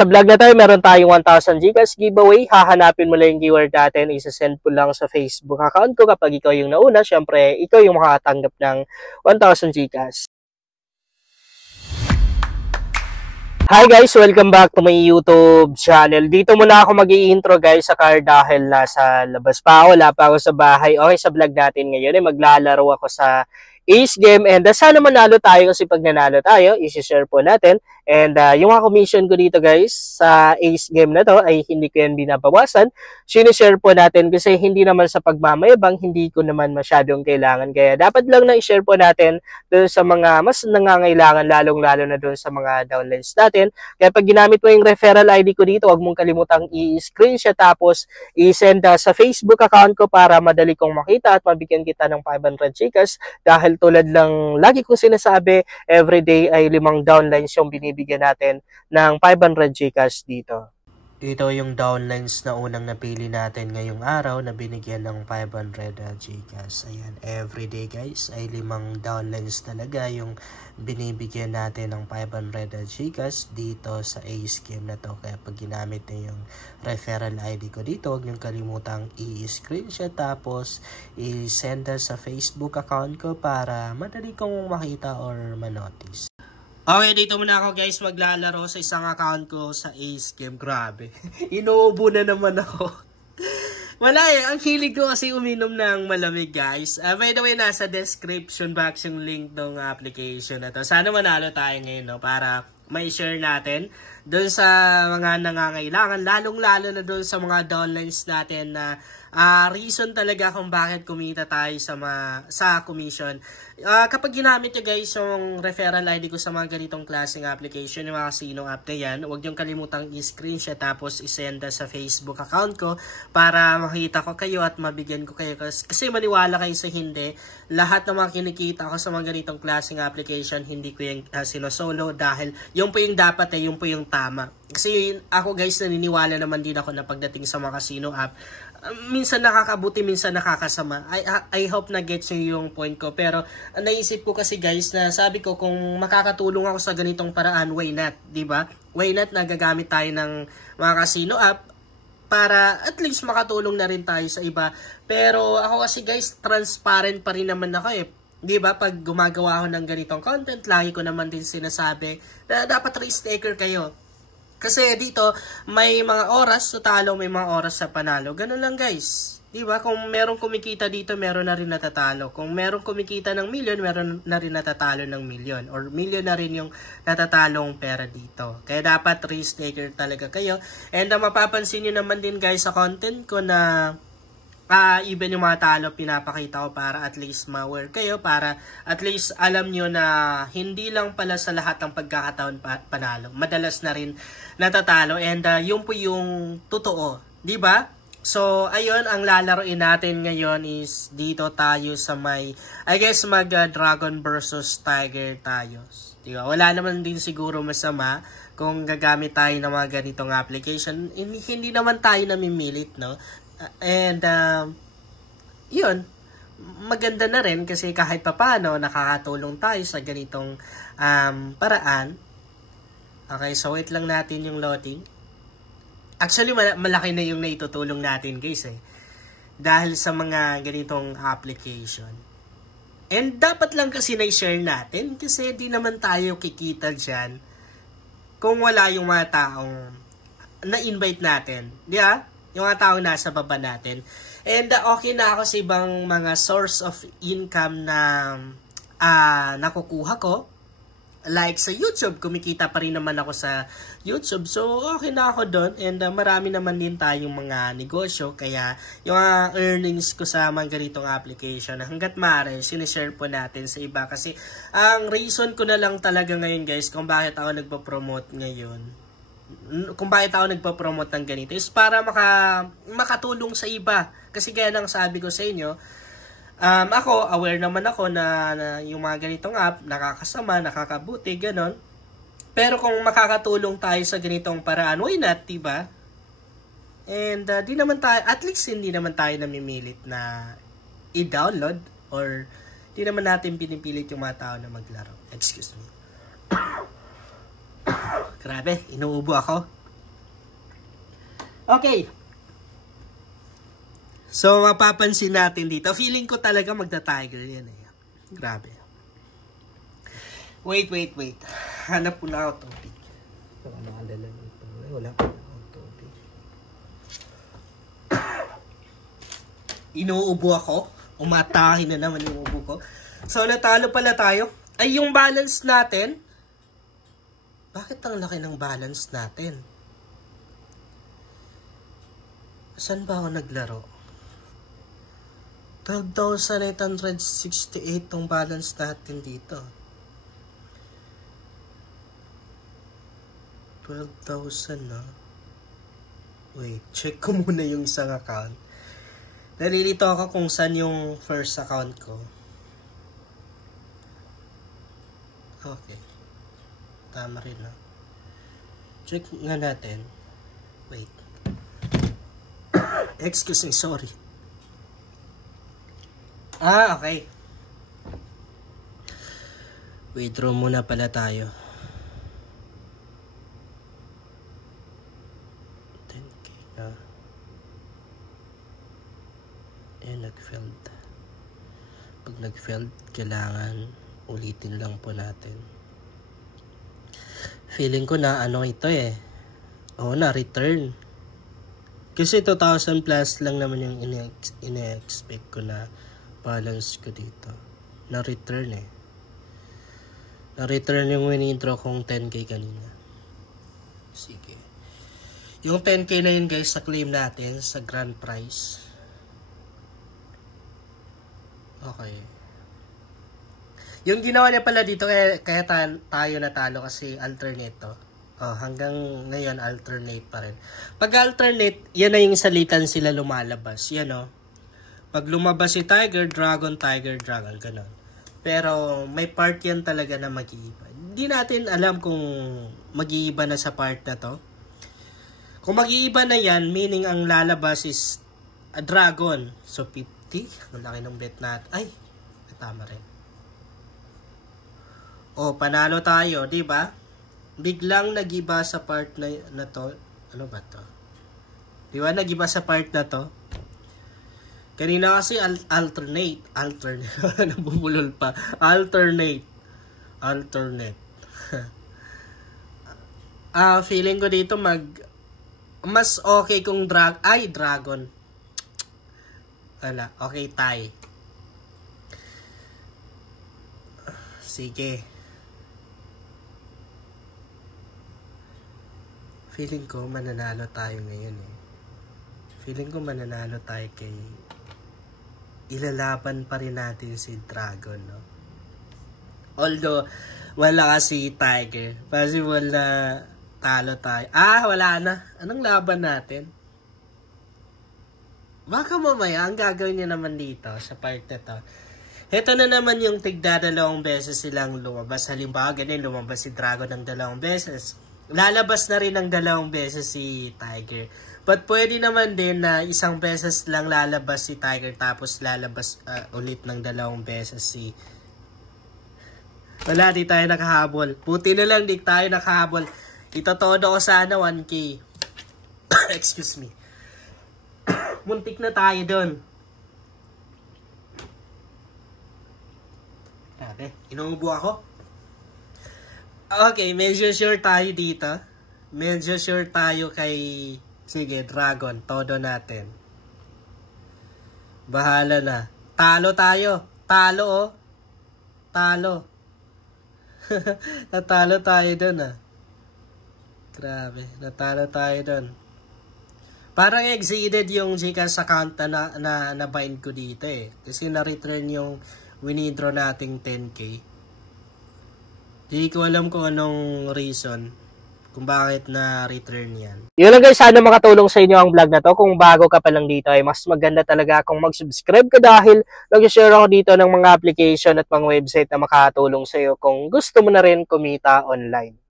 Sa vlog na tayo, meron tayong 1,000 Gcash giveaway. Hahanapin mo lang yung keyword natin. Isa-send po lang sa Facebook account ko. Kapag ikaw yung nauna, syempre, ikaw yung makakatanggap ng 1,000 Gcash. Hi guys! Welcome back to my YouTube channel. Dito muna ako mag-i-intro guys sa car dahil nasa labas pa ako. Wala pa ako sa bahay. Okay, sa vlog natin ngayon ay maglalaro ako sa Ace Game and sana manalo tayo kasi pag nanalo tayo, isi-share po natin. And yung mga commission ko dito guys sa Ace Game na to ay hindi ko yan binabawasan. Sinishare po natin kasi hindi naman sa pagmamayabang, hindi ko naman masyadong kailangan. Kaya dapat lang na i-share po natin doon sa mga mas nangangailangan, lalong-lalo na doon sa mga downlines natin. Kaya pag ginamit mo yung referral ID ko dito, huwag mong kalimutang i-screenshot tapos i-send sa Facebook account ko para madali kong makita at mabigyan kita ng 500 Gcash. Dahil tulad lang lagi kong sinasabi, everyday ay 5 downlines yung binibigyan natin ng 500 Gcash dito. Ito yung downlines na unang napili natin ngayong araw na binigyan ng 500 Gcash. Ayan, everyday guys ay 5 downlines talaga yung binibigyan natin ng 500 Gcash dito sa Ace Game na to. Kaya pag ginamit na yung referral ID ko dito, huwag niyong kalimutang i-screenshot tapos i-send sa Facebook account ko para madali kong makita or manotice. Okay, dito muna ako guys maglalaro sa isang account ko sa Ace Game. Grabe, inuubo na naman ako. Wala ang hilig ko kasi uminom ng malamig guys. By the way, nasa description box yung link ng application na to. Sana manalo tayo ngayon, no? Para may share natin doon sa mga nangangailangan, lalong-lalo na doon sa mga downlines natin na reason talaga kung bakit kumita tayo sa commission. Kapag ginamit nyo guys yung referral ID ko sa mga ganitong klaseng application, yung mga casino app na yan, huwag nyo kalimutang i-screenshot tapos i-send sa Facebook account ko para makita ko kayo at mabigyan ko kayo. Kasi maniwala kayo sa hindi, lahat ng mga kinikita ko sa mga ganitong klaseng application, hindi ko yung sinosolo dahil yung po yung dapat yung po yung tama. Kasi ako guys, naniniwala naman din ako na pagdating sa mga casino app, minsan nakakabuti, minsan nakakasama. I hope na gets nyo yung point ko. Pero naisip ko kasi guys na sabi ko kung makakatulong ako sa ganitong paraan, why not? Diba? Why not na gagamit tayo ng mga casino app para at least makatulong na rin tayo sa iba. Pero ako kasi guys, transparent pa rin naman ako eh. Diba? Pag gumagawa ako ng ganitong content, lagi ko naman din sinasabi na dapat risk taker kayo. Kasi dito, may mga oras sa talo, may mga oras sa panalo. Ganun lang guys. Diba? Kung merong kumikita dito, meron na rin natatalo. Kung merong kumikita ng milyon, meron na rin natatalo ng milyon. Or milyon na rin yung natatalong pera dito. Kaya dapat risk taker talaga kayo. And mapapansin nyo naman din guys sa content ko na even yung mga talo pinapakita ko para at least ma-aware kayo, para at least alam nyo na hindi lang pala sa lahat ng pagkakataon panalo. Madalas na rin natatalo and yun po yung totoo, di ba? So ayun, ang lalaroin natin ngayon is dito tayo sa may, I guess Dragon versus Tiger tayo. Diba? Wala naman din siguro masama kung gagamit tayo ng mga ganitong application. Hindi naman tayo namimilit, no? And yun, maganda na rin kasi kahit papano nakakatulong tayo sa ganitong paraan. Okay, so wait lang natin yung loading. Actually, malaki na yung naitutulong natin guys eh. Dahil sa mga ganitong application. And dapat lang kasi na-share natin kasi di naman tayo kikita dyan kung wala yung mga taong na-invite natin. Di ba? Yung mga tao nasa baba natin. And okay na ako sa ibang mga source of income na nakukuha ko. Like sa YouTube, kumikita pa rin naman ako sa YouTube. So okay na ako doon. And marami naman din tayong mga negosyo. Kaya yung earnings ko sa mga ganitong application, hanggat maaari, sinishare po natin sa iba. Kasi ang reason ko na lang talaga ngayon guys, kung bakit ako nagpo-promote ngayon, kung bakit ako nagpa-promote ng ganito is para makatulong sa iba. Kasi gaya ng sabi ko sa inyo, ako, aware naman ako na yung mga ganitong app, nakakasama, nakakabuti, ganon. Pero kung makakatulong tayo sa ganitong paraan, why not, diba? And di naman tayo, at least hindi naman tayo namimilit na i-download or di naman natin pinipilit yung mga tao na maglaro. Excuse me. Grabe, inuubo ako. Okay. So, mapapansin natin dito. Feeling ko talaga magda-tiger yan eh. Grabe. Wait. Hanap ko na ako tubig. Wala pa akong tubig. Inuubo ako. Umatahin na naman yung ubo ko. So, natalo pala tayo. Ay, yung balance natin. Bakit ang laki ng balance natin? Saan ba ako naglaro? 12,868 tong balance natin dito. 12,000 na. Wait, check ko muna yung isang account. Nalilito ako kung saan yung first account ko. Okay. Tama rin na. Check nga natin. Wait. Excuse me, sorry. Okay. Withdraw muna pala tayo. 10K na. Nag-failed. Pag nag-failed, kailangan ulitin lang po natin. Feeling ko na ano ito eh. Na-return. Kasi 2,000 plus lang naman yung ine-expect ko na balance ko dito. Na-return eh. Na-return yung win-intro kong 10K kanina. Sige. Yung 10K na yun guys, sa claim natin sa grand prize. Okay. Yung ginawa niya pala dito, kaya tayo natalo kasi alternate to. Hanggang ngayon alternate pa rin. Pag alternate, yan na yung salitan sila lumalabas. Yan o. Pag lumabas si Tiger, Dragon, gano'n. Pero may part yan talaga na mag-iiba. Hindi natin alam kung mag-iiba na sa part na to. Kung mag-iiba na yan, meaning ang lalabas is a Dragon. So 50, ang laki ng bet natin. Ay, tama rin. Panalo tayo, di ba? Biglang nag-iba sa part na to. Ano ba to? Di ba nag-iba sa part na to? Kanina kasi alternate. Nabubulol pa. Alternate. Feeling ko dito mas okay kung Dragon. Wala. Okay, tie. Sige. Feeling ko mananalo tayo ngayon eh. Feeling ko mananalo tayo kay ilalaban pa rin natin si Dragon, no? Although, wala kasi Tiger. Possible na talo tayo. Wala na. Anong laban natin? Baka mamaya, ang gagawin niya naman dito sa part na to. Ito na naman yung tigdadalawang beses silang lumabas. Halimbawa, ganyan, lumabas si Dragon ng 2 beses. Lalabas na rin ng 2 beses si Tiger. But pwede naman din na 1 beses lang lalabas si Tiger tapos lalabas ulit ng 2 beses si... Wala, di tayo nakahabol. Puti na lang, di tayo nakahabol. Itotodo ko sana 1K. Excuse me. Muntik na tayo doon. Inuubo ako. Okay, medyo sure tayo dito. Medyo sure tayo kay... Sige, Dragon. Todo natin. Bahala na. Talo tayo. Talo, oh. Talo. Natalo tayo dun, Grabe. Natalo tayo dun. Parang exceeded yung Gcash account na bind ko dito eh. Kasi na-return yung winidraw nating 10K. Di ko alam kung anong reason kung bakit na-return yan. Yun lang guys, sana makatulong sa inyo ang vlog na to. Kung bago ka pa lang dito ay mas maganda talaga kung mag-subscribe ka dahil nag-share ako dito ng mga application at mga website na makatulong sa iyo kung gusto mo na rin kumita online.